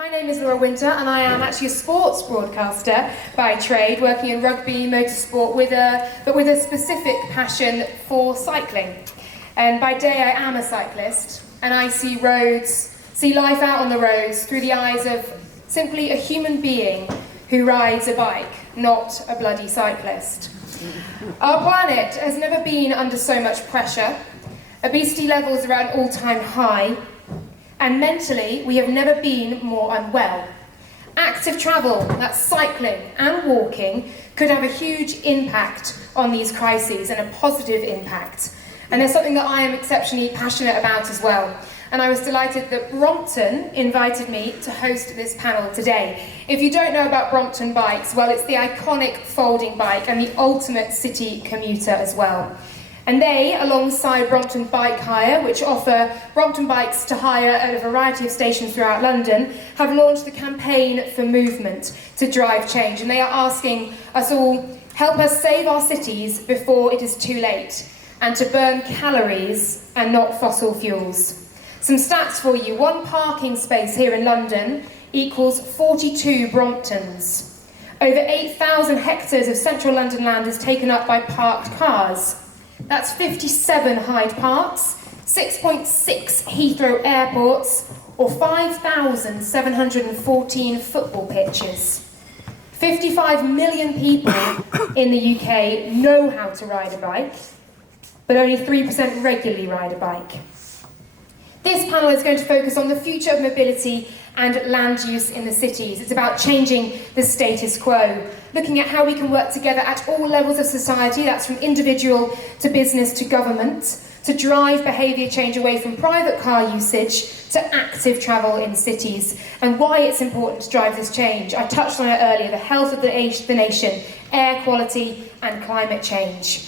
My name is Laura Winter and I am actually a sports broadcaster by trade, working in rugby, motorsport, but with a specific passion for cycling. And by day I am a cyclist and I see life out on the roads through the eyes of simply a human being who rides a bike, not a bloody cyclist. Our planet has never been under so much pressure. Obesity levels are at an all-time high. And mentally, we have never been more unwell. Active travel, that's cycling and walking, could have a huge impact on these crises and a positive impact. And there's something that I am exceptionally passionate about as well. And I was delighted that Brompton invited me to host this panel today. If you don't know about Brompton bikes, well, it's the iconic folding bike and the ultimate city commuter as well. And they, alongside Brompton Bike Hire, which offer Brompton bikes to hire at a variety of stations throughout London, have launched the campaign for movement to drive change. And they are asking us all, help us save our cities before it is too late, and to burn calories and not fossil fuels. Some stats for you. One parking space here in London equals 42 Bromptons. Over 8,000 hectares of central London land is taken up by parked cars. That's 57 Hyde Parks, 6.6 Heathrow airports, or 5,714 football pitches. 55 million people in the UK know how to ride a bike, but only 3% regularly ride a bike. This panel is going to focus on the future of mobility and land use in the cities. It's about changing the status quo, looking at how we can work together at all levels of society, that's from individual to business to government, to drive behaviour change away from private car usage to active travel in cities, and why it's important to drive this change. I touched on it earlier, the health of the nation, air quality and climate change.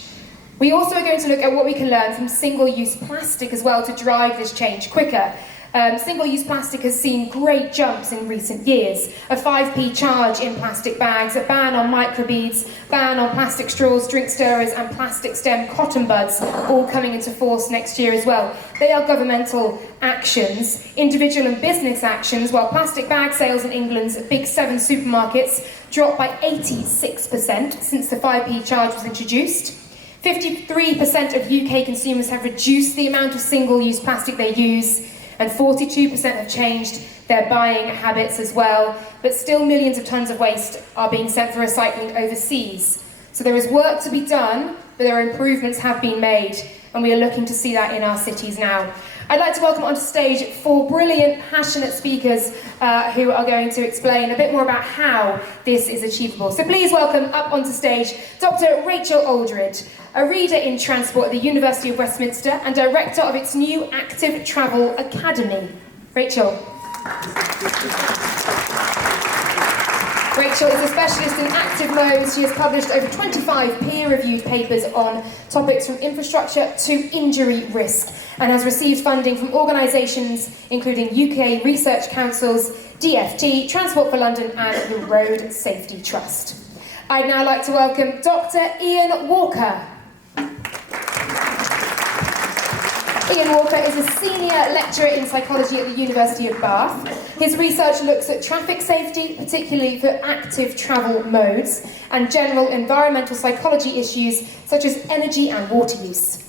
We also are going to look at what we can learn from single-use plastic as well to drive this change quicker. Single-use plastic has seen great jumps in recent years. A 5p charge in plastic bags, a ban on microbeads, ban on plastic straws, drink stirrers and plastic stem cotton buds, all coming into force next year as well. They are governmental actions. Individual and business actions, while plastic bag sales in England's big 7 supermarkets dropped by 86% since the 5p charge was introduced. 53% of UK consumers have reduced the amount of single-use plastic they use, and 42% have changed their buying habits as well, but still millions of tonnes of waste are being sent for recycling overseas. So there is work to be done, but there are improvements have been made, and we are looking to see that in our cities now. I'd like to welcome onto stage 4 brilliant, passionate speakers who are going to explain a bit more about how this is achievable. So please welcome up onto stage Dr. Rachel Aldridge, a reader in transport at the University of Westminster and director of its new Active Travel Academy. Rachel. Rachel is a specialist in active modes. She has published over 25 peer-reviewed papers on topics from infrastructure to injury risk and has received funding from organisations including UK Research Council's DFT, Transport for London and the Road Safety Trust. I'd now like to welcome Dr. Ian Walker. Ian Walker is a senior lecturer in psychology at the University of Bath. His research looks at traffic safety, particularly for active travel modes, and general environmental psychology issues such as energy and water use.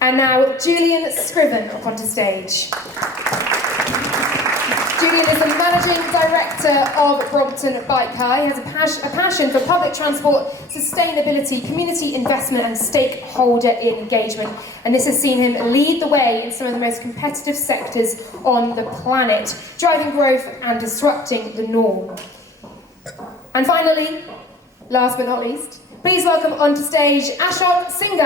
And now, Julian Scriven up onto stage. Julian is the Managing Director of Brompton Bike Hire. He has a passion for public transport, sustainability, community investment and stakeholder engagement. And this has seen him lead the way in some of the most competitive sectors on the planet, driving growth and disrupting the norm. And finally, last but not least, please welcome onto stage Ashok Singh.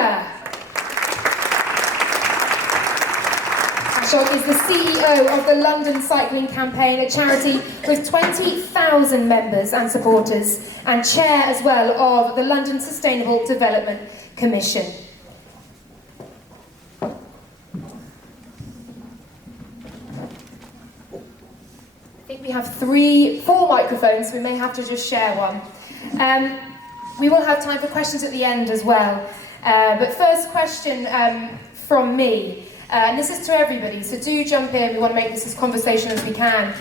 Ashok is the CEO of the London Cycling Campaign, a charity with 20,000 members and supporters, and chair as well of the London Sustainable Development Commission. I think we have 4 microphones, so we may have to just share one. We will have time for questions at the end as well. But first question from me. And this is to everybody, so do jump in. We want to make this as conversational as we can.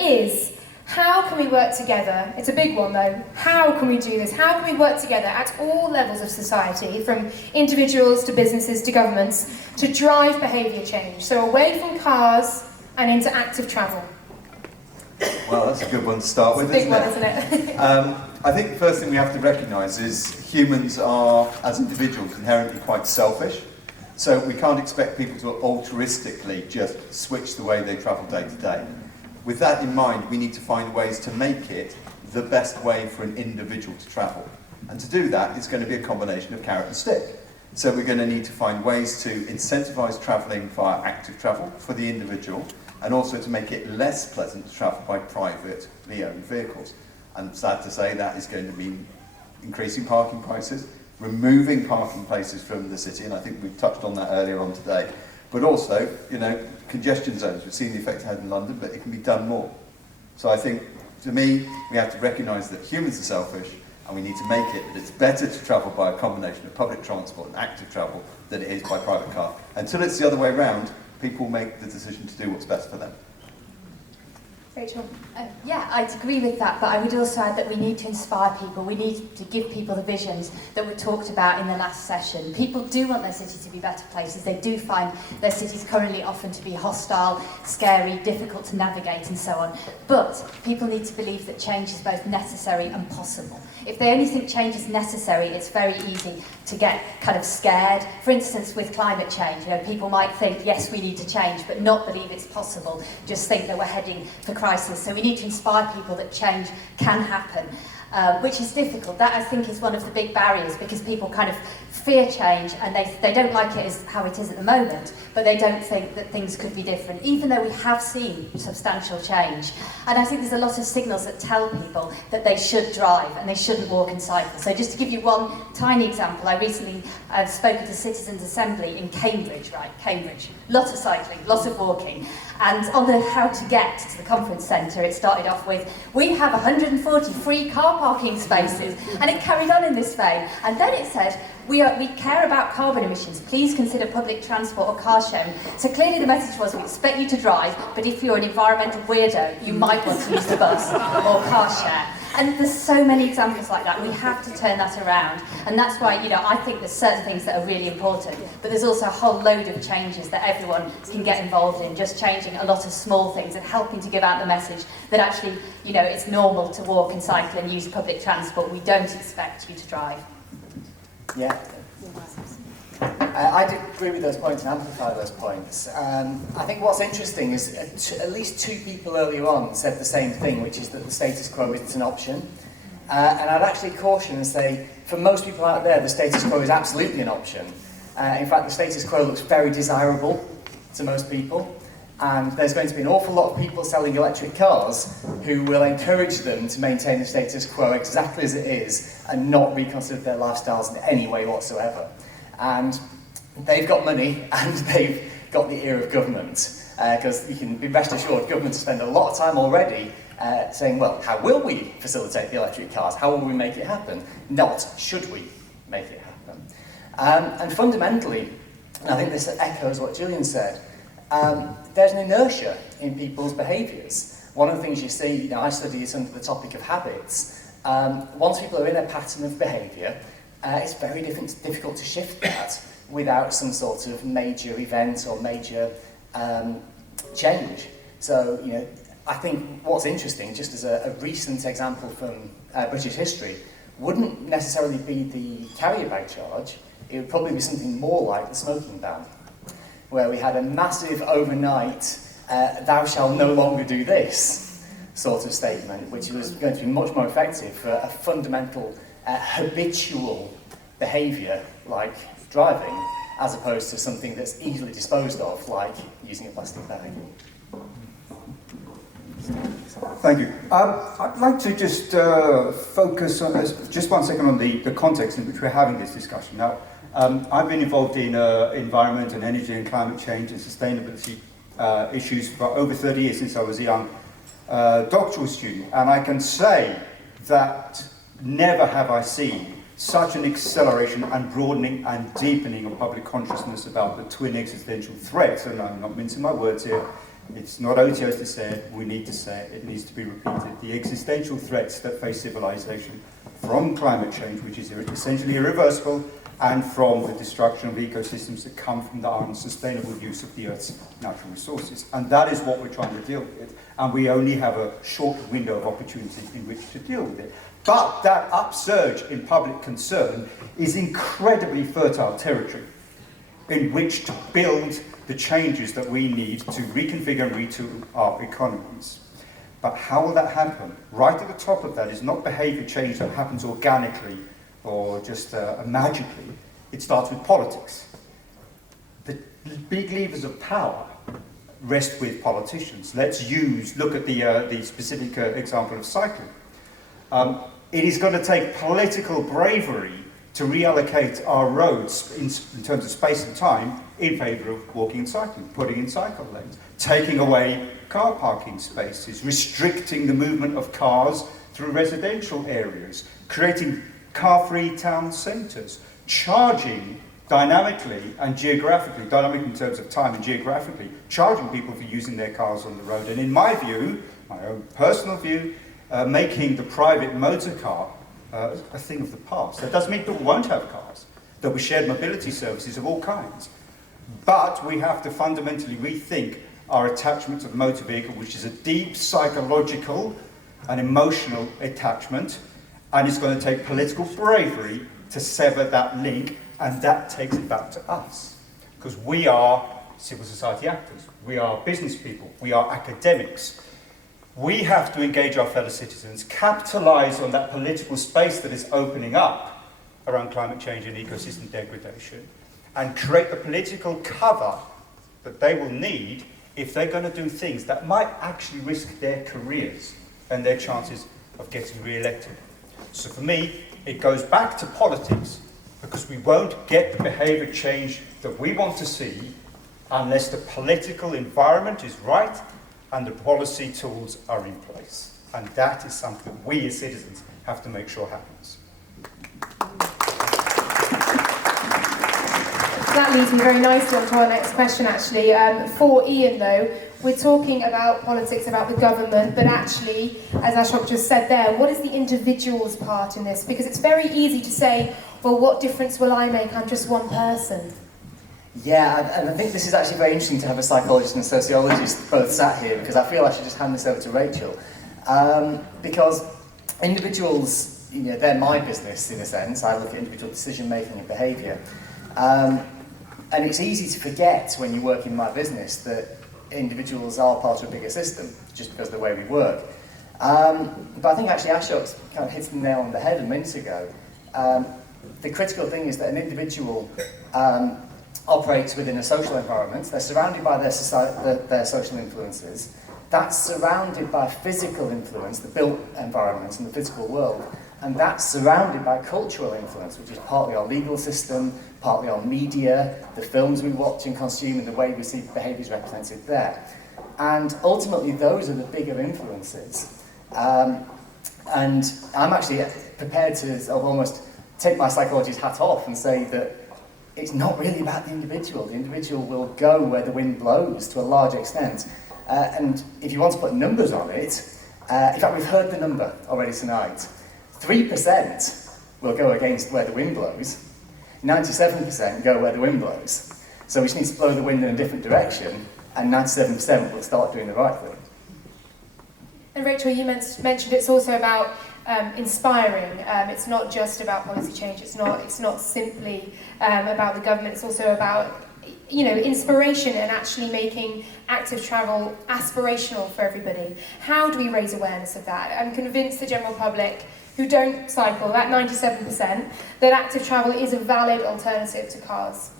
is how can we work together? It's a big one though. How can we do this? How can we work together at all levels of society, from individuals to businesses to governments, to drive behaviour change? So away from cars and into active travel. Well, that's a good one to start with, isn't it? Isn't it? I think the first thing we have to recognise is humans are, as individuals, inherently quite selfish. So we can't expect people to altruistically just switch the way they travel day to day. With that in mind, we need to find ways to make it the best way for an individual to travel. And to do that, it's going to be a combination of carrot and stick. So we're going to need to find ways to incentivise travelling via active travel for the individual, and also to make it less pleasant to travel by privately owned vehicles. And sad to say, that is going to mean increasing parking prices, removing parking places from the city, and I think we've touched on that earlier on today. But also, congestion zones. We've seen the effect it had in London, but it can be done more. So I think, to me, we have to recognise that humans are selfish, and we need to make it that it's better to travel by a combination of public transport and active travel than it is by private car. Until it's the other way around, people make the decision to do what's best for them. Rachel? Yeah, I'd agree with that, but I would also add that we need to inspire people. We need to give people the visions that were talked about in the last session. People do want their city to be better places. They do find their cities currently often to be hostile, scary, difficult to navigate and so on. But people need to believe that change is both necessary and possible. If they only think change is necessary, it's very easy to get kind of scared. For instance, with climate change, people might think, yes, we need to change, but not believe it's possible, just think that we're heading for crisis. So we need to inspire people that change can happen, which is difficult. That, I think, is one of the big barriers, because people kind of fear change and they don't like it as how it is at the moment, but they don't think that things could be different, even though we have seen substantial change. And I think there's a lot of signals that tell people that they should drive and they shouldn't walk and cycle. So just to give you one tiny example, I recently spoke at a citizens' assembly in Cambridge, Cambridge. Lots of cycling, lots of walking. And on the how to get to the conference centre, it started off with, we have 140 free car parking spaces, and it carried on in this vein. And then it said, we care about carbon emissions, please consider public transport or car sharing. So clearly the message was, we expect you to drive, but if you're an environmental weirdo, you might want to use the bus or car share. And there's so many examples like that. We have to turn that around. And that's why, I think there's certain things that are really important, but there's also a whole load of changes that everyone can get involved in, just changing a lot of small things and helping to give out the message that actually, it's normal to walk and cycle and use public transport. We don't expect you to drive. Yeah. I'd agree with those points and amplify those points. I think what's interesting is at least two people earlier on said the same thing, which is that the status quo isn't an option. And I'd actually caution and say, for most people out there, the status quo is absolutely an option. In fact, the status quo looks very desirable to most people. And there's going to be an awful lot of people selling electric cars who will encourage them to maintain the status quo exactly as it is and not reconsider their lifestyles in any way whatsoever. And they've got money and they've got the ear of government, because you can be rest assured government has spent a lot of time already saying, well, how will we facilitate the electric cars? How will we make it happen? Not, should we make it happen? And fundamentally, and I think this echoes what Julian said, there's an inertia in people's behaviours. One of the things you see, I study it under the topic of habits. Once people are in a pattern of behaviour, it's very difficult to shift that without some sort of major event or major change. So, I think what's interesting, just as a recent example from British history, wouldn't necessarily be the carrier bag charge. It would probably be something more like the smoking ban, where we had a massive overnight, thou shalt no longer do this sort of statement, which was going to be much more effective for a fundamental habitual behaviour like driving, as opposed to something that's easily disposed of, like using a plastic bag. Thank you. I'd like to just focus on just 1 second on the context in which we're having this discussion. Now, I've been involved in environment and energy and climate change and sustainability issues for over 30 years, since I was a young doctoral student, and I can say that never have I seen such an acceleration and broadening and deepening of public consciousness about the twin existential threats, and I'm not mincing my words here, It's not OTOs to say it, we need to say it, it needs to be repeated. The existential threats that face civilization from climate change, which is essentially irreversible, and from the destruction of ecosystems that come from the unsustainable use of the Earth's natural resources. And that is what we're trying to deal with. And we only have a short window of opportunity in which to deal with it. But that upsurge in public concern is incredibly fertile territory in which to build the changes that we need to reconfigure and retool our economies. But how will that happen? Right at the top of that is not behaviour change that happens organically or just magically. It starts with politics. The big levers of power rest with politicians. Let's look at the specific example of cycling. It is going to take political bravery to reallocate our roads in terms of space and time in favour of walking and cycling, putting in cycle lanes, taking away car parking spaces, restricting the movement of cars through residential areas, creating car-free town centres, charging dynamically and geographically, dynamic in terms of time and geographically, charging people for using their cars on the road. And in my view, my own personal view, making the private motor car a thing of the past. That doesn't mean people won't have cars. There'll be shared mobility services of all kinds. But we have to fundamentally rethink our attachment to the motor vehicle, which is a deep psychological and emotional attachment, and it's going to take political bravery to sever that link, and that takes it back to us. Because we are civil society actors, we are business people, we are academics. We have to engage our fellow citizens, capitalise on that political space that is opening up around climate change and ecosystem degradation, and create the political cover that they will need if they're going to do things that might actually risk their careers and their chances of getting re-elected. So for me, it goes back to politics, because we won't get the behaviour change that we want to see unless the political environment is right and the policy tools are in place. And that is something we as citizens have to make sure happens. That leads me very nicely on to our next question, actually. For Ian, though, we're talking about politics, about the government, but actually, as Ashok just said there, what is the individual's part in this? Because it's very easy to say, well, what difference will I make? I'm just one person. Yeah, and I think this is actually very interesting to have a psychologist and a sociologist both sat here, because I feel I should just hand this over to Rachel. Because individuals, you know, they're my business in a sense. I look at individual decision making and behaviour. And it's easy to forget when you work in my business that individuals are part of a bigger system, just because of the way we work. But I think actually Ashok kind of hit the nail on the head a minute ago. The critical thing is that an individual operates within a social environment. They're surrounded by their social influences. That's surrounded by physical influence, the built environment and the physical world. And that's surrounded by cultural influence, which is partly our legal system, partly our media, the films we watch and consume, and the way we see behaviours represented there. And ultimately, those are the bigger influences. And I'm actually prepared to almost take my psychologist's hat off and say that it's not really about the individual. The individual will go where the wind blows to a large extent. And if you want to put numbers on it, in fact, we've heard the number already tonight. 3% will go against where the wind blows. 97% go where the wind blows. So we just need to blow the wind in a different direction, and 97% will start doing the right thing. And Rachel, you mentioned it's also about inspiring. It's not just about policy change. It's not simply about the government. It's also about, you know, inspiration and actually making active travel aspirational for everybody. How do we raise awareness of that? I'm convinced the general public who don't cycle, that 97%, that active travel is a valid alternative to cars.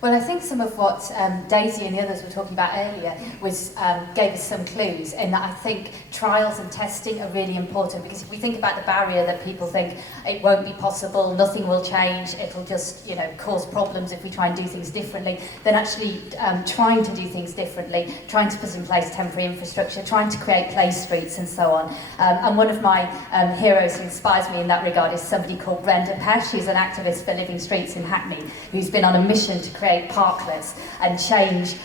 Well, I think some of what Daisy and the others were talking about earlier gave us some clues in that I think trials and testing are really important, because if we think about the barrier that people think it won't be possible, nothing will change, it'll just, you know, cause problems if we try and do things differently, then actually trying to do things differently, trying to put in place temporary infrastructure, trying to create play streets and so on. And one of my heroes who inspires me in that regard is somebody called Brenda Pesh, who's an activist for Living Streets in Hackney, who's been on a mission to create create parklets and change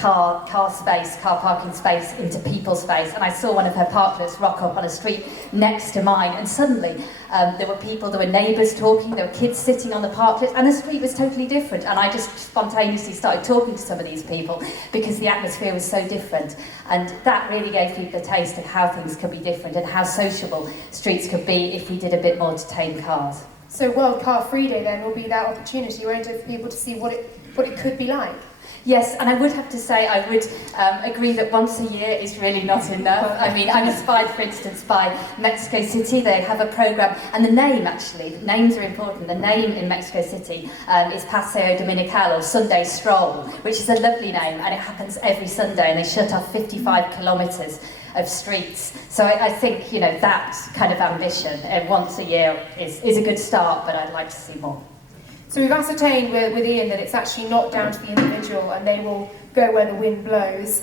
car parking space into people space. And I saw one of her parklets rock up on a street next to mine, and suddenly there were neighbours talking, there were kids sitting on the parklet, and the street was totally different. And I just spontaneously started talking to some of these people because the atmosphere was so different. And that really gave people a taste of how things could be different and how sociable streets could be if we did a bit more to tame cars. So World Car Free Day then will be that opportunity, won't it, for people to see what it could be like? Yes, and I would have to say I would agree that once a year is really not enough. I mean, I'm inspired, for instance, by Mexico City. They have a programme, and the names are important. The name in Mexico City is Paseo Dominical, or Sunday Stroll, which is a lovely name, and it happens every Sunday, and they shut off 55 kilometres of streets. So I think, that kind of ambition once a year is a good start, but I'd like to see more. So we've ascertained with Ian that it's actually not down to the individual and they will go where the wind blows.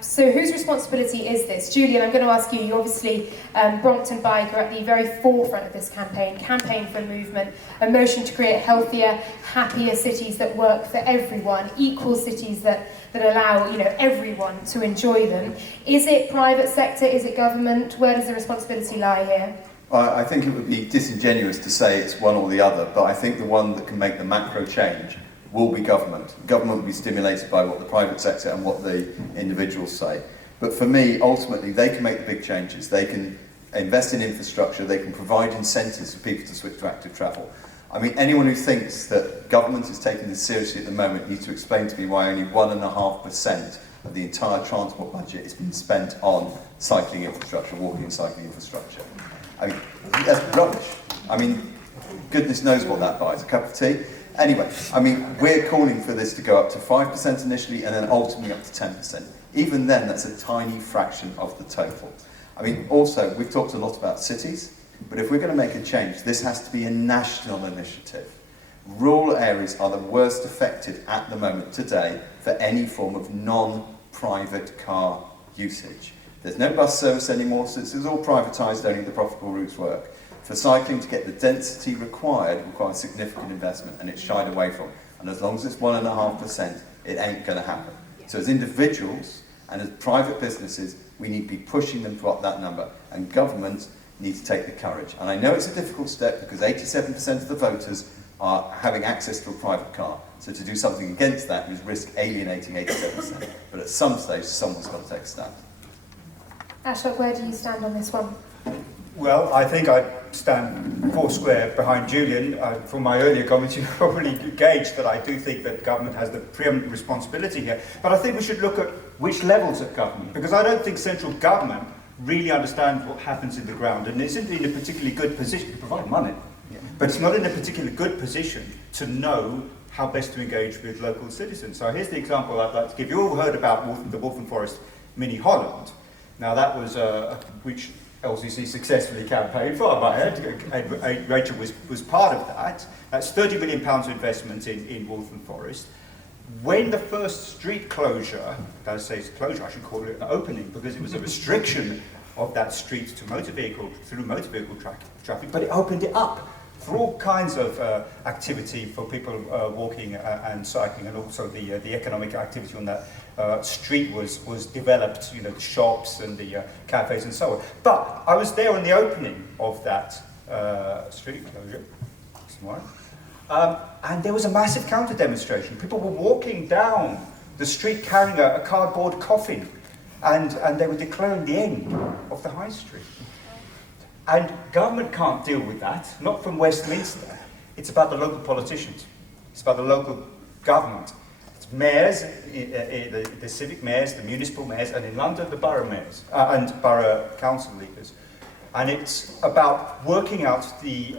So whose responsibility is this? Julian, I'm going to ask you. You obviously, Brompton Bike are at the very forefront of this campaign for a movement, a motion to create healthier, happier cities that work for everyone, equal cities that allow everyone to enjoy them. Is it private sector? Is it government? Where does the responsibility lie here? I think it would be disingenuous to say it's one or the other, but I think the one that can make the macro change will be government. Government will be stimulated by what the private sector and what the individuals say. But for me, ultimately, they can make the big changes. They can invest in infrastructure, they can provide incentives for people to switch to active travel. I mean, anyone who thinks that government is taking this seriously at the moment needs to explain to me why only 1.5% of the entire transport budget is being spent on cycling infrastructure, walking and cycling infrastructure. I mean, that's rubbish. I mean, goodness knows what that buys, a cup of tea. Anyway, I mean, we're calling for this to go up to 5% initially and then ultimately up to 10%. Even then, that's a tiny fraction of the total. I mean, also, we've talked a lot about cities, but if we're going to make a change, this has to be a national initiative. Rural areas are the worst affected at the moment today for any form of non-private car usage. There's no bus service anymore, so it's all privatised, only the profitable routes work. For cycling to get the density requires significant investment, and it's shied away from. And as long as it's 1.5%, it ain't going to happen. So as individuals and as private businesses, we need to be pushing them to up that number, and governments need to take the courage. And I know it's a difficult step because 87% of the voters are having access to a private car. So to do something against that is risk alienating 87%. But at some stage, someone's got to take a stand. Ashok, where do you stand on this one? Well, I think I stand foursquare behind Julian. From my earlier comments, you probably gauged that I do think that government has the preeminent responsibility here. But I think we should look at which levels of government, because I don't think central government really understands what happens in the ground, and isn't in a particularly good position to provide money. But it's not in a particularly good position to know how best to engage with local citizens. So here's the example I'd like to give. You all heard about the Waltham Forest Mini Holland. Now that was which LCC successfully campaigned for, I might add. Rachel was part of that. That's £30 million investment in Waltham Forest. When the first street closure, I say it's closure, I should call it an opening, because it was a restriction of that street to motor vehicle traffic, but it opened it up for all kinds of activity for people walking and cycling, and also the economic activity on that street was developed, the shops and the cafes and so on. But I was there on the opening of that street closure, and there was a massive counter demonstration. People were walking down the street carrying a cardboard coffin, and they were declaring the end of the high street. And government can't deal with that, not from Westminster. It's about the local politicians. It's about the local government. It's mayors, the civic mayors, the municipal mayors, and in London, the borough mayors and borough council leaders. And it's about working out the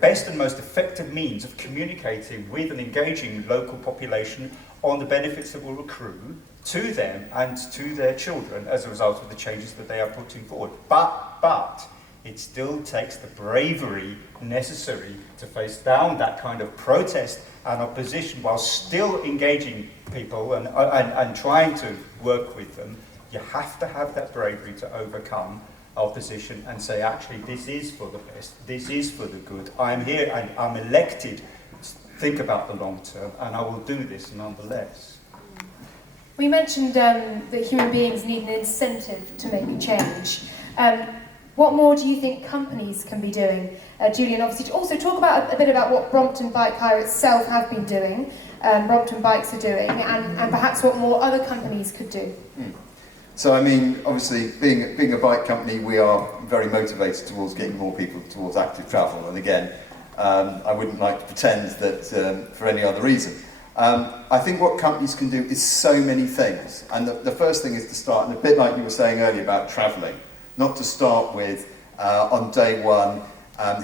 best and most effective means of communicating with and engaging local population on the benefits that will accrue to them and to their children as a result of the changes that they are putting forward. But it still takes the bravery necessary to face down that kind of protest and opposition while still engaging people and trying to work with them. You have to have that bravery to overcome opposition and say, actually, this is for the best, this is for the good. I'm here and I'm elected think about the long term, and I will do this nonetheless. We mentioned that human beings need an incentive to make a change. What more do you think companies can be doing? Julian, obviously, also talk about a bit about what Brompton Bike Hire itself have been doing, Brompton Bikes are doing, and perhaps what more other companies could do. So, I mean, obviously, being a bike company, we are very motivated towards getting more people towards active travel. And again, I wouldn't like to pretend that for any other reason. I think what companies can do is so many things. And the first thing is to start, and a bit like you were saying earlier about travelling, not to start with, on day one,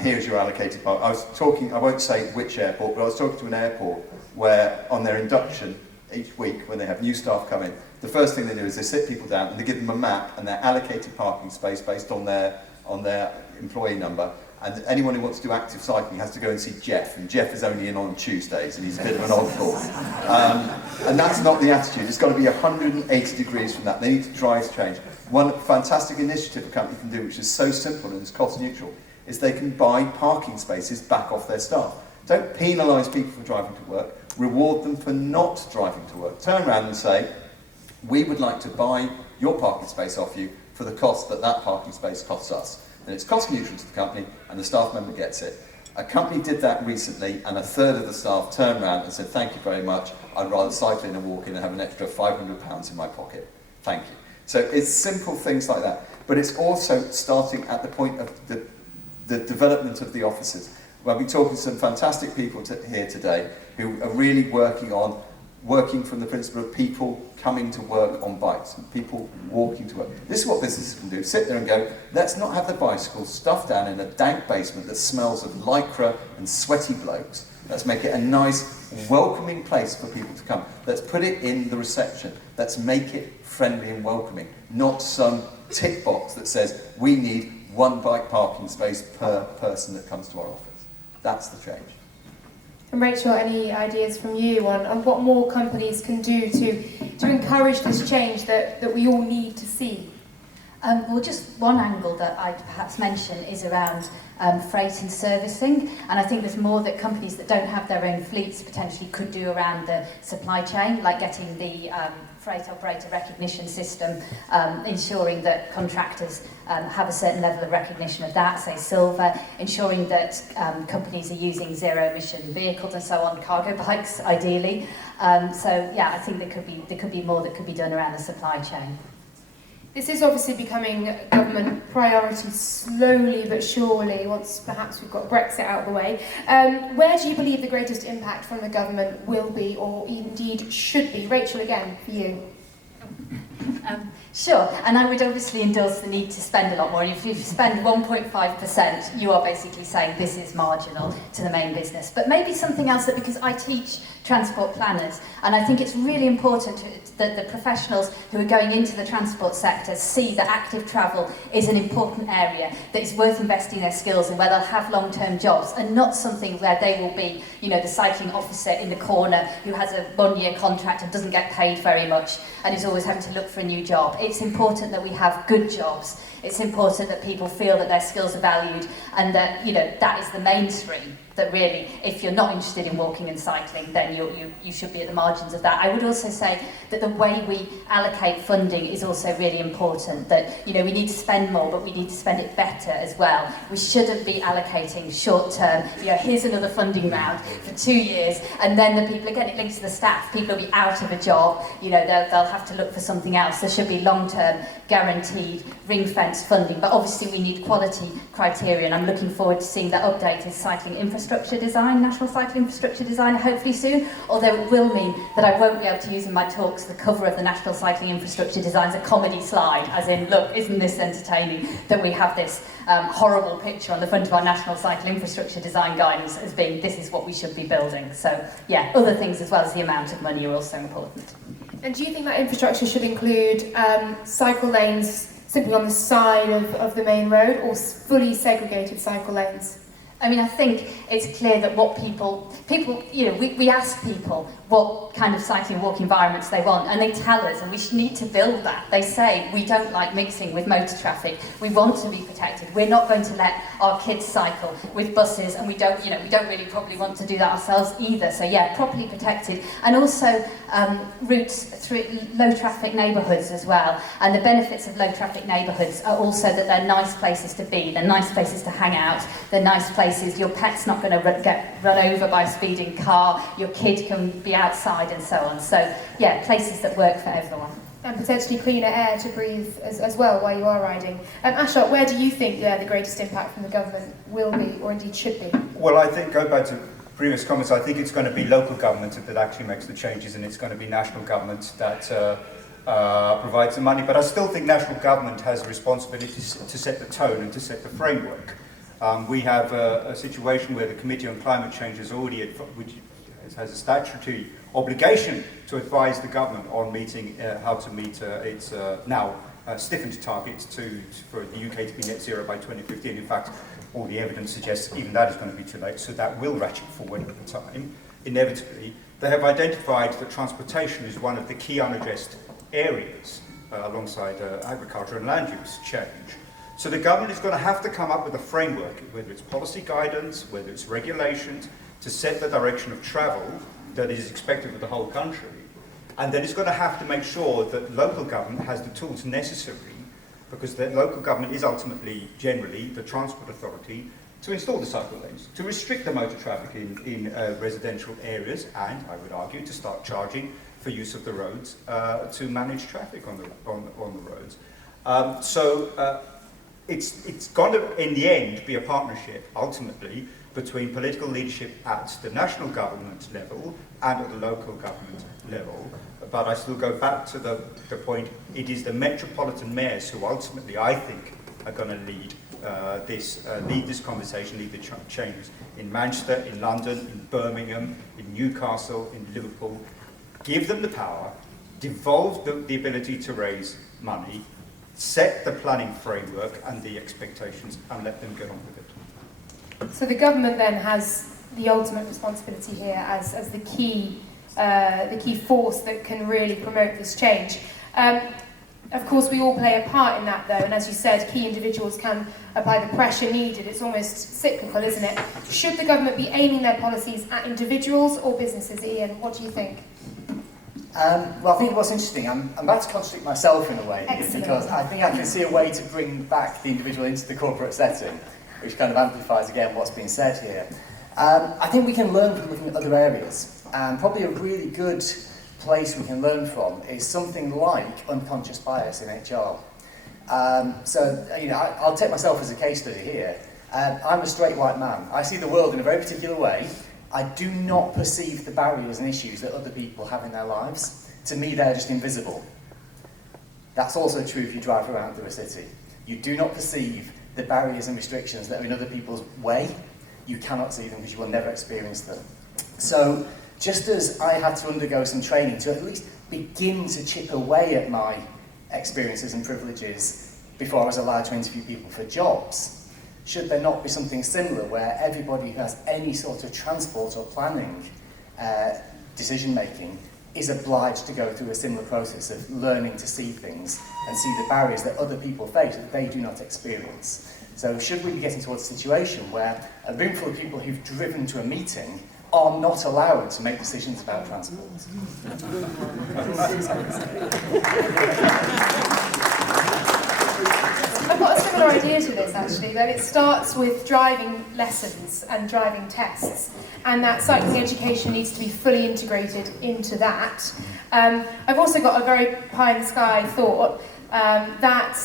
here's your allocated park. I won't say which airport, but I was talking to an airport where on their induction each week, when they have new staff come in, the first thing they do is they sit people down and they give them a map and their allocated parking space based on their employee number. And anyone who wants to do active cycling has to go and see Jeff, and Jeff is only in on Tuesdays, and he's a bit of an oddball. And that's not the attitude. It's got to be 180 degrees from that. They need to drive change. One fantastic initiative a company can do, which is so simple and is cost neutral, is they can buy parking spaces back off their staff. Don't penalise people for driving to work, reward them for not driving to work. Turn around and say, we would like to buy your parking space off you for the cost that parking space costs us. And it's cost neutral to the company, and the staff member gets it. A company did that recently, and a third of the staff turned around and said, thank you very much, I'd rather cycle in and walk in and have an extra £500 in my pocket. Thank you. So it's simple things like that. But it's also starting at the point of the development of the offices. Well, I've been talking to some fantastic people here today who are really working from the principle of people coming to work on bikes and people walking to work. This is what businesses can do. Sit there and go, let's not have the bicycles stuffed down in a dank basement that smells of lycra and sweaty blokes. Let's make it a nice, welcoming place for people to come. Let's put it in the reception. Let's make it friendly and welcoming, not some tick box that says we need one bike parking space per person that comes to our office. That's the change. And Rachel, any ideas from you on what more companies can do to encourage this change that we all need to see? Well, just one angle that I'd perhaps mention is around freight and servicing, and I think there's more that companies that don't have their own fleets potentially could do around the supply chain, like getting the freight operator recognition system, ensuring that contractors have a certain level of recognition of that, say silver, ensuring that companies are using zero-emission vehicles and so on, cargo bikes ideally. So yeah, I think there could be more that could be done around the supply chain. This is obviously becoming a government priority slowly but surely, once perhaps we've got Brexit out of the way. Where do you believe the greatest impact from the government will be, or indeed should be? Rachel, again, for you. Sure, and I would obviously endorse the need to spend a lot more. If you spend 1.5%, you are basically saying this is marginal to the main business. But maybe something else, that because I teach transport planners, and I think it's really important that the professionals who are going into the transport sector see that active travel is an important area that is worth investing their skills in, where they'll have long-term jobs, and not something where they will be, the cycling officer in the corner who has a one-year contract and doesn't get paid very much and is always having to look for a new job. It's important that we have good jobs. It's important that people feel that their skills are valued, and that that is the mainstream. That really, if you're not interested in walking and cycling, then you should be at the margins of that. I would also say that the way we allocate funding is also really important. That we need to spend more, but we need to spend it better as well. We shouldn't be allocating short term. Here's another funding round for 2 years, and then the people, again, it links to the staff. People will be out of a job. They'll have to look for something else. There should be long term, guaranteed, ring-fenced funding. But obviously, we need quality criteria, and I'm looking forward to seeing that updated cycling infrastructure design, national cycling infrastructure design, hopefully soon, although it will mean that I won't be able to use in my talks the cover of the national cycling infrastructure design as a comedy slide, as in, look, isn't this entertaining that we have this horrible picture on the front of our national cycling infrastructure design guidance as being, this is what we should be building. So yeah, other things as well as the amount of money are also important. And do you think that infrastructure should include cycle lanes simply on the side of the main road, or fully segregated cycle lanes? I mean, I think it's clear that what people, you know, we ask people what kind of cycling walk environments they want, and they tell us, and we need to build that. They say, we don't like mixing with motor traffic, we want to be protected, we're not going to let our kids cycle with buses, and we don't really probably want to do that ourselves either. So yeah, properly protected, and also routes through low traffic neighbourhoods as well. And the benefits of low traffic neighbourhoods are also that they're nice places to be, they're nice places to hang out, they're nice places, your pet's not going to get run over by a speeding car, your kid can be outside and so on. So yeah, places that work for everyone. And potentially cleaner air to breathe as well while you are riding. Ashok, where do you think the greatest impact from the government will be, or indeed should be? Well, I think, go back to previous comments, I think it's going to be local government that actually makes the changes, and it's going to be national government that provides the money. But I still think national government has a responsibility to set the tone and to set the framework. We have a situation where the Committee on Climate Change has already, which has a statutory obligation to advise the government on meeting how to meet its now stiffened targets for the UK to be net zero by 2015. In fact, all the evidence suggests even that is going to be too late, so that will ratchet forward over time, inevitably. They have identified that transportation is one of the key unaddressed areas alongside agriculture and land use change. So the government is going to have to come up with a framework, whether it's policy guidance, whether it's regulations, to set the direction of travel that is expected of the whole country. And then it's going to have to make sure that local government has the tools necessary, because the local government is ultimately, generally, the transport authority, to install the cycle lanes, to restrict the motor traffic in residential areas, and, I would argue, to start charging for use of the roads to manage traffic on the roads. It's going to, in the end, be a partnership, ultimately, between political leadership at the national government level and at the local government level. But I still go back to the point, it is the metropolitan mayors who ultimately, I think, are going to lead this conversation, lead the changes in Manchester, in London, in Birmingham, in Newcastle, in Liverpool. Give them the power, devolve the ability to raise money, set the planning framework and the expectations, and let them get on with it. So the government then has the ultimate responsibility here as the key force that can really promote this change. Of course, we all play a part in that, though, and as you said, key individuals can apply the pressure needed. It's almost cyclical, isn't it? Should the government be aiming their policies at individuals or businesses? Ian, what do you think? Well, I think what's interesting, I'm about to contradict myself in a way, because I think I can see a way to bring back the individual into the corporate setting, which kind of amplifies again what's been said here. I think we can learn from looking at other areas, and probably a really good place we can learn from is something like unconscious bias in HR. I'll take myself as a case study here. I'm a straight white man. I see the world in a very particular way. I do not perceive the barriers and issues that other people have in their lives. To me, they're just invisible. That's also true if you drive around through a city. You do not perceive the barriers and restrictions that are in other people's way. You cannot see them because you will never experience them. So, just as I had to undergo some training to at least begin to chip away at my experiences and privileges before I was allowed to interview people for jobs, should there not be something similar where everybody who has any sort of transport or planning decision-making is obliged to go through a similar process of learning to see things and see the barriers that other people face that they do not experience? So should we be getting towards a situation where a room full of people who've driven to a meeting are not allowed to make decisions about transport? I've got a similar idea to this, actually, that it starts with driving lessons and driving tests, and that cycling education needs to be fully integrated into that. I've also got a very pie-in-the-sky thought that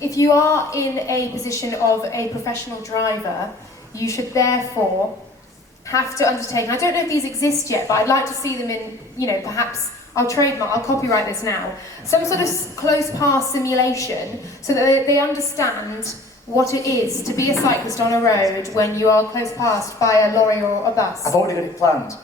if you are in a position of a professional driver, you should therefore have to undertake, and I don't know if these exist yet, but I'd like to see them in, perhaps I'll copyright this now, some sort of close pass simulation so that they understand what it is to be a cyclist on a road when you are close passed by a lorry or a bus? I've already got it planned.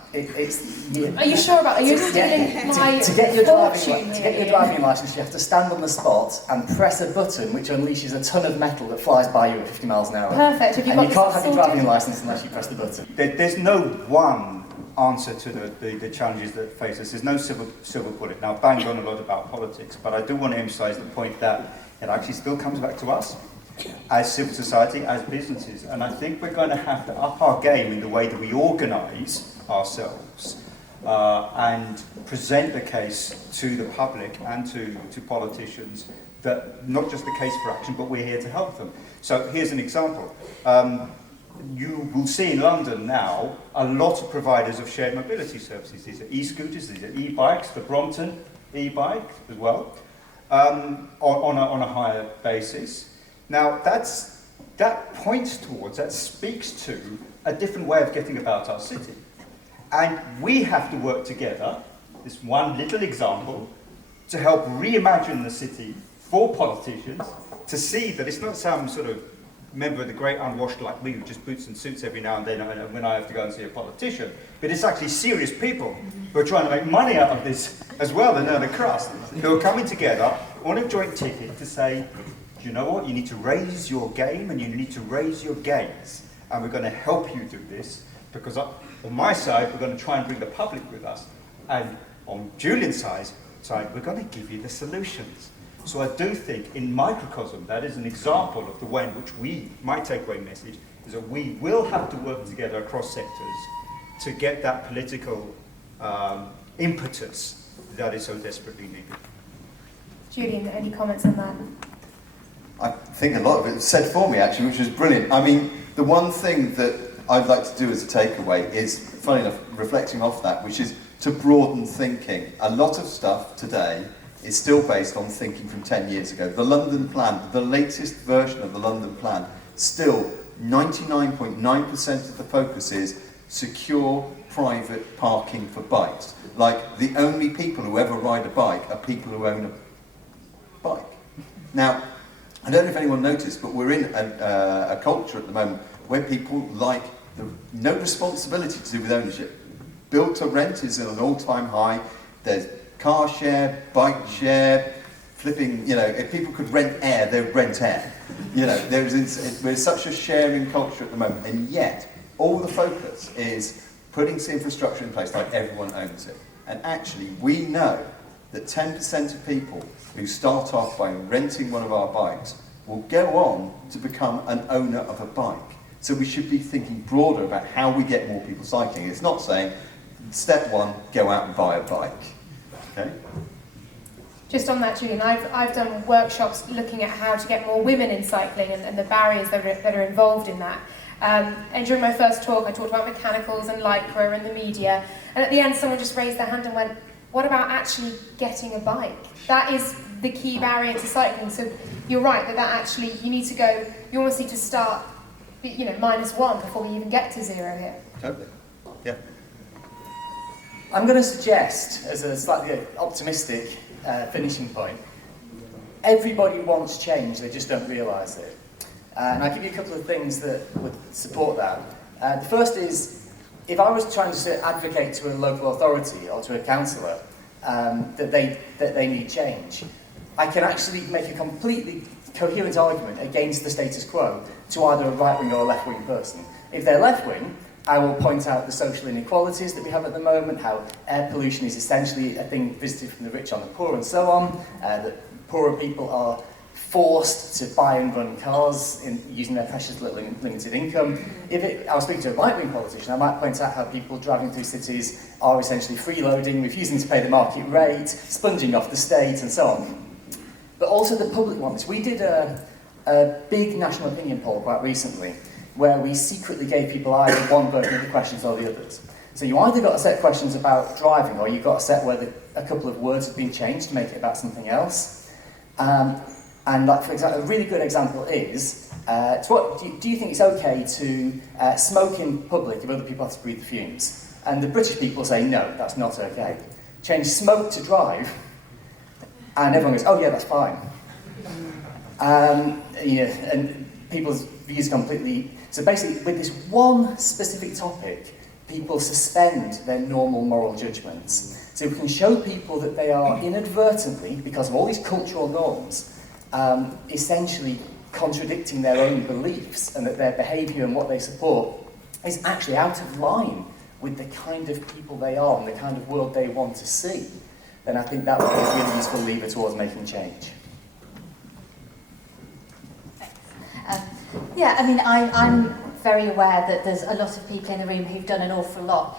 Are you sure about? Are you stealing my to get your fortune driving licence, you have to stand on the spot and press a button which unleashes a ton of metal that flies by you at 50 miles an hour. Perfect. Have you and got you can't have your driving sorted? licence unless you press the button. There's no one answer to the challenges that face us. There's no silver bullet. Now, I've banged on a lot about politics, but I do want to emphasise the point that it actually still comes back to us as civil society, as businesses. And I think we're going to have to up our game in the way that we organise ourselves and present the case to the public and to politicians that not just the case for action, but we're here to help them. So here's an example. You will see in London now a lot of providers of shared mobility services. These are e-scooters, these are e-bikes, the Brompton e-bike as well, on a higher basis. Now that points towards, that speaks to a different way of getting about our city. And we have to work together, this one little example, to help reimagine the city for politicians, to see that it's not some sort of member of the great unwashed like me who just boots and suits every now and then when I have to go and see a politician, but it's actually serious people who are trying to make money out of this as well and earn a crust, who are coming together on a joint ticket to say, do you know what, you need to raise your game and you need to raise your gaze, and we're going to help you do this, because on my side we're going to try and bring the public with us, and on Julian's side we're going to give you the solutions. So I do think in microcosm that is an example of the way in which my takeaway message is that we will have to work together across sectors to get that political impetus that is so desperately needed. Julian, any comments on that? I think a lot of it was said for me actually, which was brilliant. I mean, the one thing that I'd like to do as a takeaway is, funny enough, reflecting off that, which is to broaden thinking. A lot of stuff today is still based on thinking from 10 years ago. The London Plan, the latest version of the London Plan, still 99.9% of the focus is secure private parking for bikes. Like, the only people who ever ride a bike are people who own a bike. Now, I don't know if anyone noticed, but we're in a culture at the moment where people like no responsibility to do with ownership. Build to rent is at an all-time high. There's car share, bike share, flipping, if people could rent air, they'd rent air. There's such a sharing culture at the moment, and yet all the focus is putting this infrastructure in place like everyone owns it. And actually, we know that 10% of people who start off by renting one of our bikes will go on to become an owner of a bike. So we should be thinking broader about how we get more people cycling. It's not saying, step one, go out and buy a bike. Okay. Just on that, Julian, I've done workshops looking at how to get more women in cycling and the barriers that are involved in that. And during my first talk, I talked about mechanicals and lycra and the media. And at the end, someone just raised their hand and went, what about actually getting a bike? That is the key barrier to cycling. So you're right, that actually, you almost need to start, -1 before we even get to 0 here. Totally. Yeah. I'm going to suggest, as a slightly optimistic finishing point, everybody wants change, they just don't realise it. And I'll give you a couple of things that would support that. The first is, if I was trying to advocate to a local authority or to a councillor that they need change, I can actually make a completely coherent argument against the status quo to either a right-wing or a left-wing person. If they're left-wing, I will point out the social inequalities that we have at the moment, how air pollution is essentially a thing visited from the rich on the poor and so on, that poorer people are forced to buy and run cars using their precious little limited income. I was speaking to a right-wing politician, I might point out how people driving through cities are essentially freeloading, refusing to pay the market rate, sponging off the state and so on. But also the public ones. We did a big national opinion poll quite recently, where we secretly gave people either one version of the questions or the others. So you either got a set of questions about driving, or you got a set where a couple of words have been changed to make it about something else. And like, for example, a really good example is, do you think it's okay to smoke in public if other people have to breathe the fumes? And the British people say, no, that's not okay. Change smoke to drive, and everyone goes, oh yeah, that's fine. And people's views completely. So basically, with this one specific topic, people suspend their normal moral judgments. So we can show people that they are inadvertently, because of all these cultural norms, essentially contradicting their own beliefs, and that their behaviour and what they support is actually out of line with the kind of people they are and the kind of world they want to see, then I think that would be a really useful lever towards making change. Yeah, I mean, I'm very aware that there's a lot of people in the room who've done an awful lot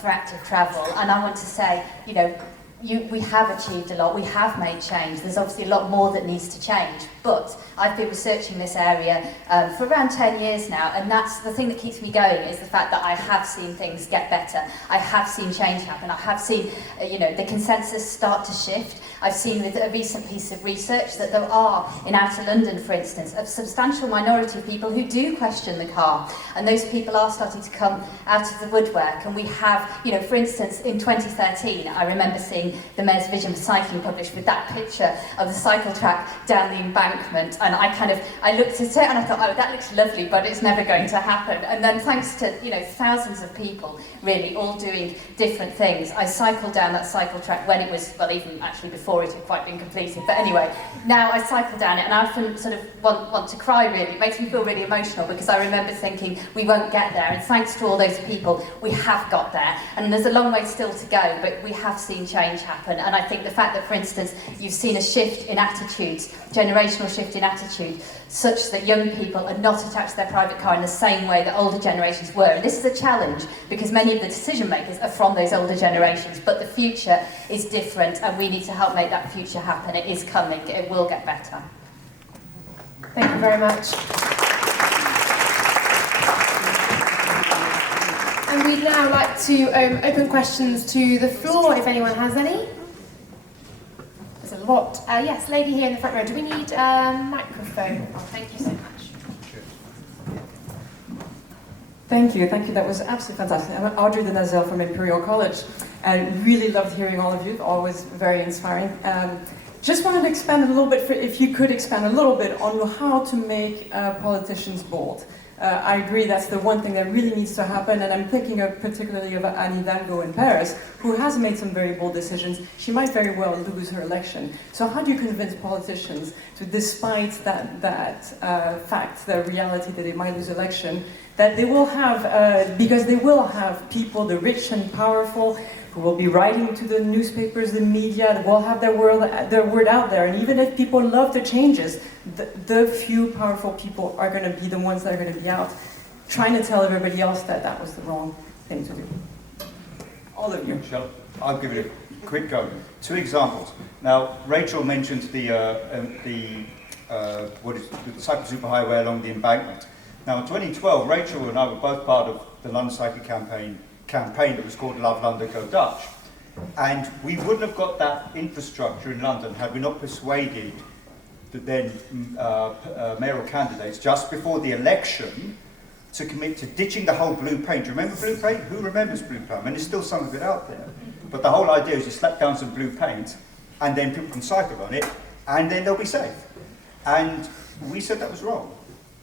for active travel, and I want to say, you know, we have achieved a lot, we have made change. There's obviously a lot more that needs to change, but I've been researching this area for around 10 years now, and that's the thing that keeps me going, is the fact that I have seen things get better. I have seen change happen. I have seen, you know, the consensus start to shift. I've seen with a recent piece of research that there are, in outer London for instance, a substantial minority of people who do question the car, and those people are starting to come out of the woodwork. And we have, you know, for instance, in 2013, I remember seeing the Mayor's Vision for Cycling published with that picture of the cycle track down the embankment, and I looked at it and I thought, oh, that looks lovely, but it's never going to happen. And then thanks to, you know, thousands of people really all doing different things, I cycled down that cycle track when it was, well, even actually before it had quite been completed. But anyway, now I cycle down it and I often sort of want to cry really. It makes me feel really emotional, because I remember thinking we won't get there, and thanks to all those people, we have got there. And there's a long way still to go, but we have seen change happen. And I think the fact that, for instance, you've seen a shift in attitudes, generational shift in attitude, such that young people are not attached to their private car in the same way that older generations were. And this is a challenge, because many of the decision makers are from those older generations, but the future is different, and we need to help make that future happen. It is coming, it will get better. Thank you very much. And we'd now like to open questions to the floor, if anyone has any. There's a lot. Yes, lady here in the front row. Do we need a microphone? Oh, thank you so much. Thank you. That was absolutely fantastic. I'm Audrey de Nazel from Imperial College, and really loved hearing all of you. Always very inspiring. Just wanted to expand a little bit, if you could expand a little bit on how to make politicians bold. I agree that's the one thing that really needs to happen, and I'm thinking particularly of Anne Hidalgo in Paris, who has made some very bold decisions. She might very well lose her election. So how do you convince politicians to, despite that fact, the reality that they might lose election, that they will have, because they will have people, the rich and powerful, who will be writing to the newspapers, the media, that will have their word out there. And even if people love the changes, the few powerful people are going to be the ones that are going to be out trying to tell everybody else that that was the wrong thing to do. All of you. I'll give it a quick go. 2 examples. Now, Rachel mentioned the cycle superhighway along the embankment. Now, in 2012, Rachel and I were both part of the London Cycle campaign that was called Love London Go Dutch. And we wouldn't have got that infrastructure in London had we not persuaded the then mayoral candidates just before the election to commit to ditching the whole blue paint. Do you remember blue paint? Who remembers blue paint? I mean, there's still some of it out there. But the whole idea is you slap down some blue paint and then people can cycle on it and then they'll be safe. And we said that was wrong.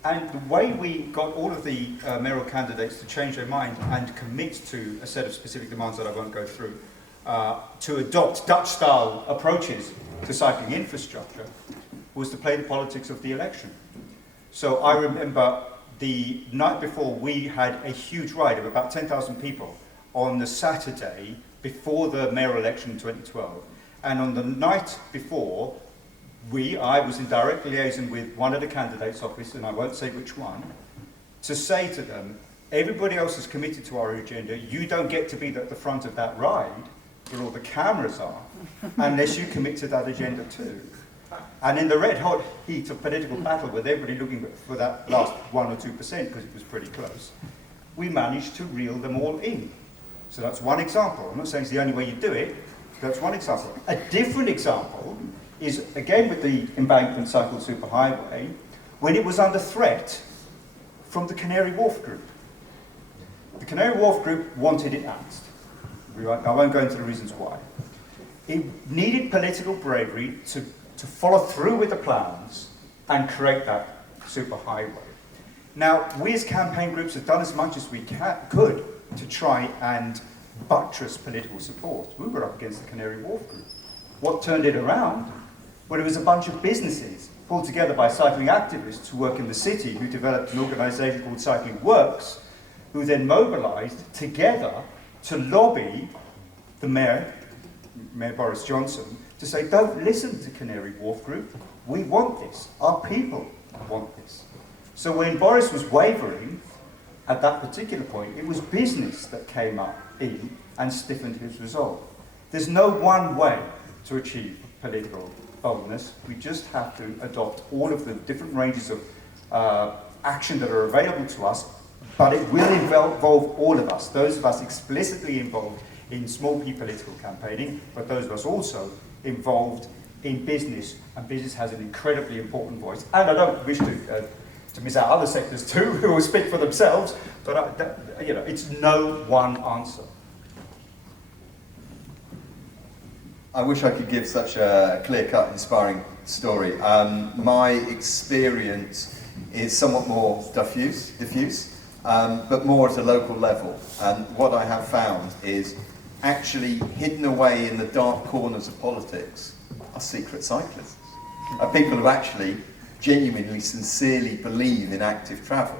And the way we got all of the mayoral candidates to change their mind and commit to a set of specific demands that I won't go through, to adopt Dutch-style approaches to cycling infrastructure, was to play the politics of the election. So I remember the night before, we had a huge ride of about 10,000 people on the Saturday before the mayoral election in 2012. And on the night before, I was in direct liaison with one of the candidates' office, and I won't say which one, to say to them, everybody else is committed to our agenda, you don't get to be at the front of that ride, where all the cameras are, unless you commit to that agenda too. And in the red hot heat of political battle, with everybody looking for that last 1 or 2%, because it was pretty close, we managed to reel them all in. So that's one example. I'm not saying it's the only way you do it, but that's one example. A different example is, again with the embankment cycle superhighway, when it was under threat from the Canary Wharf group. The Canary Wharf group wanted it axed. I won't go into the reasons why. It needed political bravery to follow through with the plans and create that superhighway. Now, we as campaign groups have done as much as we could to try and buttress political support. We were up against the Canary Wharf group. What turned it around? Well, it was a bunch of businesses pulled together by cycling activists who work in the city, who developed an organisation called Cycling Works, who then mobilised together to lobby the Mayor Boris Johnson, to say, don't listen to Canary Wharf Group, we want this, our people want this. So when Boris was wavering, at that particular point, it was business that came up in and stiffened his resolve. There's no one way to achieve political boldness. We just have to adopt all of the different ranges of action that are available to us, but it will involve all of us, those of us explicitly involved in small p political campaigning, but those of us also involved in business, and business has an incredibly important voice. And I don't wish to miss out other sectors too, who will speak for themselves, but it's no one answer. I wish I could give such a clear-cut, inspiring story. My experience is somewhat more diffuse, but more at a local level. And what I have found is actually hidden away in the dark corners of politics are secret cyclists. People who actually genuinely, sincerely believe in active travel.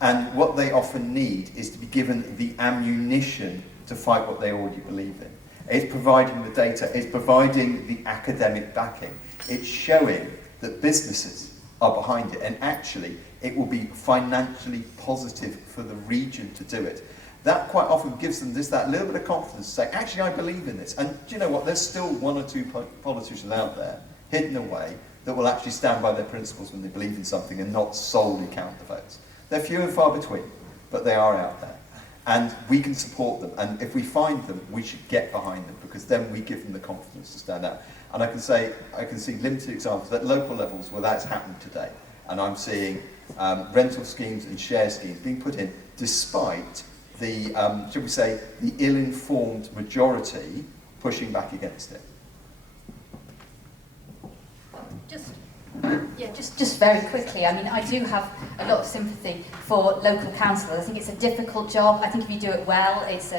And what they often need is to be given the ammunition to fight what they already believe in. It's providing the data, it's providing the academic backing. It's showing that businesses are behind it, and actually it will be financially positive for the region to do it. That quite often gives them that little bit of confidence to say, actually I believe in this. And do you know what, there's still one or two politicians out there, hidden away, that will actually stand by their principles when they believe in something and not solely count the votes. They're few and far between, but they are out there. And we can support them, and if we find them, we should get behind them, because then we give them the confidence to stand out. And I can see limited examples at local levels where that's happened today. And I'm seeing rental schemes and share schemes being put in despite the, should we say, the ill-informed majority pushing back against it. Just very quickly, I mean, I do have a lot of sympathy for local councillors. I think it's a difficult job. I think if you do it well, it's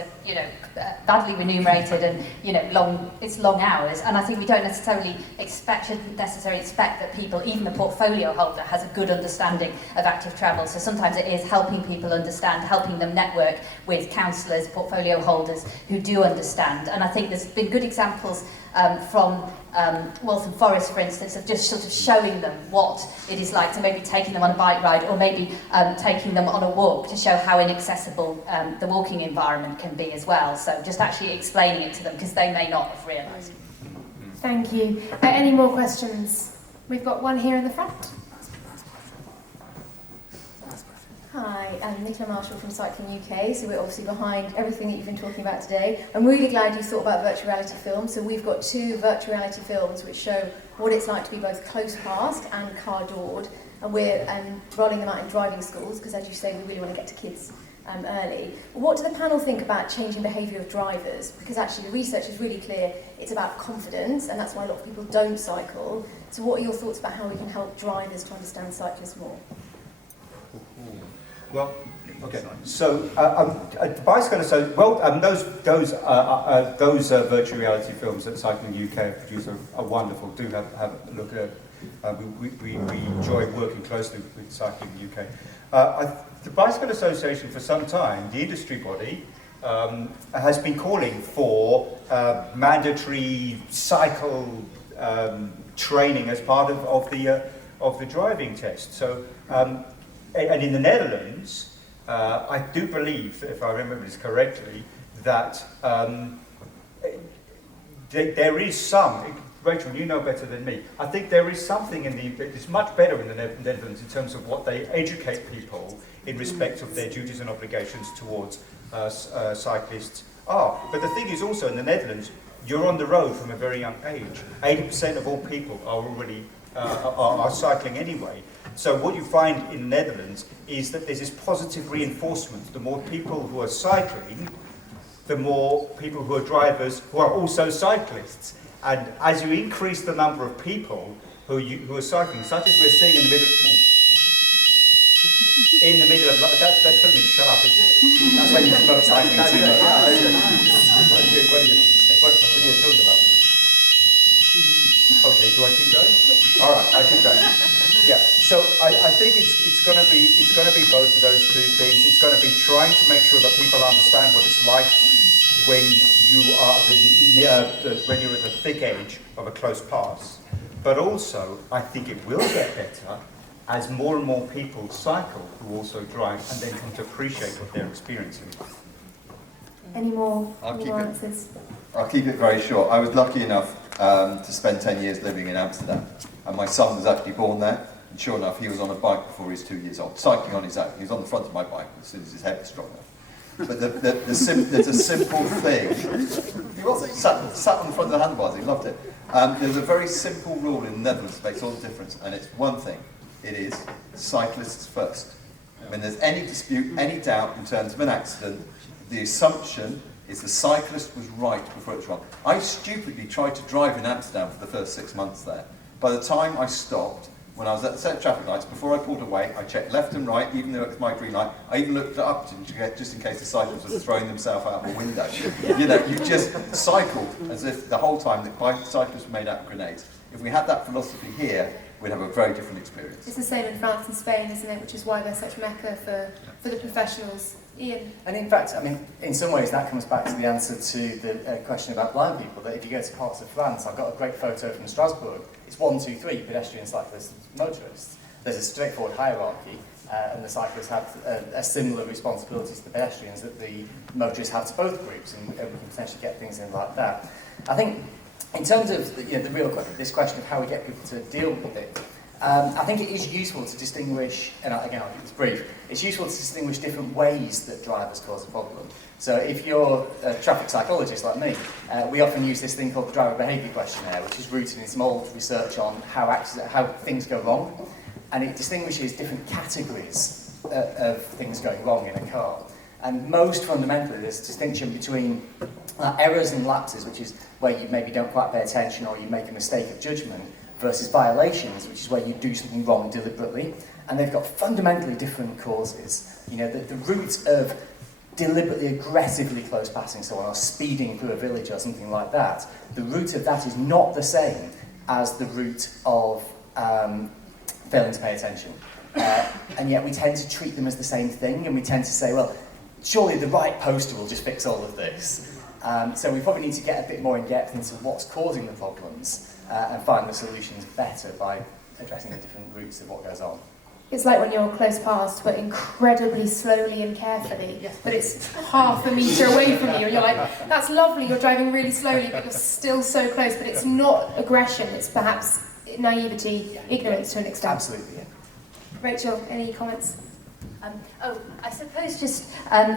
badly remunerated and it's long hours. And I think we don't shouldn't necessarily expect that people, even the portfolio holder, has a good understanding of active travel. So sometimes it is helping people understand, helping them network with councillors, portfolio holders who do understand. And I think there's been good examples from Waltham Forest, for instance, of just sort of showing them what it is like to maybe taking them on a bike ride, or maybe taking them on a walk, to show how inaccessible the walking environment can be as well. So just actually explaining it to them, because they may not have realised. Thank you. Any more questions? We've got one here in the front. Hi, I'm Nicola Marshall from Cycling UK, so we're obviously behind everything that you've been talking about today. I'm really glad you thought about virtual reality films, so we've got 2 virtual reality films which show what it's like to be both close past and car-doored, and we're rolling them out in driving schools, because as you say, we really want to get to kids early. What do the panel think about changing behaviour of drivers? Because actually the research is really clear, it's about confidence, and that's why a lot of people don't cycle. So what are your thoughts about how we can help drivers to understand cyclists more? Well, okay. So, Bicycle Association. Well, those virtual reality films that Cycling UK produce are wonderful. Do have a look at. We enjoy working closely with Cycling UK. The Bicycle Association, for some time, the industry body, has been calling for mandatory cycle training as part of the driving test. So. And in the Netherlands, I do believe, if I remember this correctly, that there is some, Rachel, you know better than me, I think there is something it's much better in the Netherlands in terms of what they educate people in respect of their duties and obligations towards cyclists are. But the thing is also in the Netherlands, you're on the road from a very young age. 80% of all people are already are cycling anyway. So what you find in the Netherlands is that there's this positive reinforcement. The more people who are cycling, the more people who are drivers who are also cyclists. And as you increase the number of people who are cycling, such as we're seeing in the middle... in the middle of that's telling me to shut up, isn't it? That's when you promote cycling too much. What are you talking about? Okay, do I keep going? Yeah. All right, I keep going. Yeah. So I think it's going to be both of those two things. It's going to be trying to make sure that people understand what it's like when you are when you're at the thick edge of a close pass. But also, I think it will get better as more and more people cycle who also drive and then come to appreciate what they're experiencing. Any more I'll answers? I'll keep it very short. I was lucky enough to spend 10 years living in Amsterdam, and my son was actually born there, and sure enough he was on a bike before he was 2 years old, cycling on his own. He was on the front of my bike as soon as his head was strong enough. But there's a simple thing. He was sat on the front of the handlebars, he loved it. There's a very simple rule in the Netherlands that makes all the difference, and it's one thing. It is cyclists first. When there's any dispute, any doubt in terms of an accident, the assumption is the cyclist was right before it was wrong. I stupidly tried to drive in Amsterdam for the first 6 months there. By the time I stopped, when I was at the set of traffic lights, before I pulled away, I checked left and right, even though it was my green light. I even looked up just in case the cyclist was throwing themselves out of a window. You know, you just cycled as if the whole time the cyclists were made out of grenades. If we had that philosophy here, we'd have a very different experience. It's the same in France and Spain, isn't it? Which is why they're such mecca for the professionals. Ian? And in fact, I mean, in some ways that comes back to the answer to the question about blind people, that if you go to parts of France, I've got a great photo from Strasbourg, it's 1, 2, 3, pedestrians, cyclists, motorists. There's a straightforward hierarchy, and the cyclists have a similar responsibility to the pedestrians that the motorists have to both groups, and we can potentially get things in like that. I think, in terms of this question of how we get people to deal with it, I think it is useful to distinguish, and again I'll keep this brief, it's useful to distinguish different ways that drivers cause a problem. So if you're a traffic psychologist like me, we often use this thing called the driver behaviour questionnaire, which is rooted in some old research on how things go wrong, and it distinguishes different categories of things going wrong in a car. And most fundamentally, there's a distinction between errors and lapses, which is where you maybe don't quite pay attention or you make a mistake of judgment, versus violations, which is where you do something wrong deliberately. And they've got fundamentally different causes. You know, the root of deliberately, aggressively close passing someone or speeding through a village or something like that, the root of that is not the same as the root of failing to pay attention. And yet we tend to treat them as the same thing, and we tend to say, well, surely the right poster will just fix all of this. So we probably need to get a bit more in depth into what's causing the problems and find the solutions better by addressing the different roots of what goes on. It's like when you're close past, but incredibly slowly and carefully, but it's half a metre away from you, and you're like, that's lovely, you're driving really slowly, but you're still so close, but it's not aggression, it's perhaps naivety, ignorance to an extent. Absolutely, yeah. Rachel, any comments? I suppose just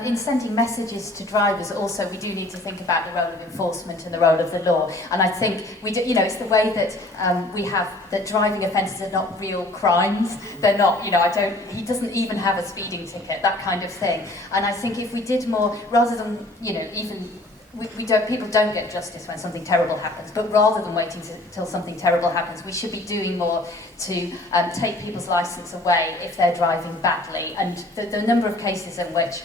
in sending messages to drivers also we do need to think about the role of enforcement and the role of the law, and I think we do, you know, it's the way that we have that driving offences are not real crimes. They're not, you know, he doesn't even have a speeding ticket, that kind of thing. And I think if we did more, rather than, you know, even people don't get justice when something terrible happens, but rather than waiting till something terrible happens, we should be doing more to take people's licence away if they're driving badly. And the number of cases in which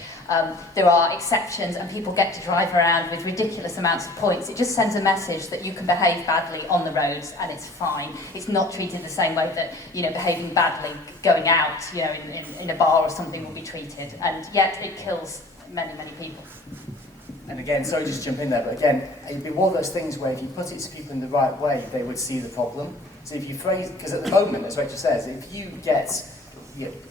there are exceptions and people get to drive around with ridiculous amounts of points, it just sends a message that you can behave badly on the roads and it's fine. It's not treated the same way that, you know, behaving badly going out, you know, in a bar or something will be treated, and yet it kills many, many people. And again, sorry just to jump in there, but again, it'd be one of those things where if you put it to people in the right way, they would see the problem. So if you phrase, because at the moment, as Rachel says, if you get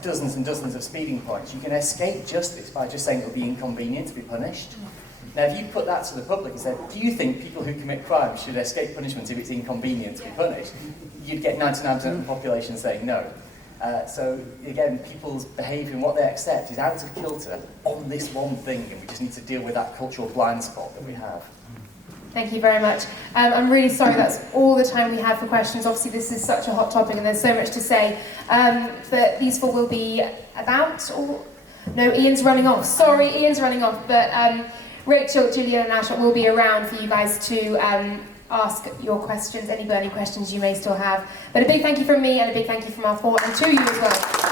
dozens and dozens of speeding points, you can escape justice by just saying it'll be inconvenient to be punished. Now, if you put that to the public and said, do you think people who commit crimes should escape punishment if it's inconvenient to be punished? You'd get 99% of the population saying no. So again, people's behaviour and what they accept is out of kilter on this one thing, and we just need to deal with that cultural blind spot that we have. Thank you very much. I'm really sorry that's all the time we have for questions. Obviously this is such a hot topic and there's so much to say. But these four will be about, no, Ian's running off. Sorry, Ian's running off. But Rachel, Gillian and Ash will be around for you guys to ask your questions, any burning questions you may still have. But a big thank you from me and a big thank you from our four and to you as well.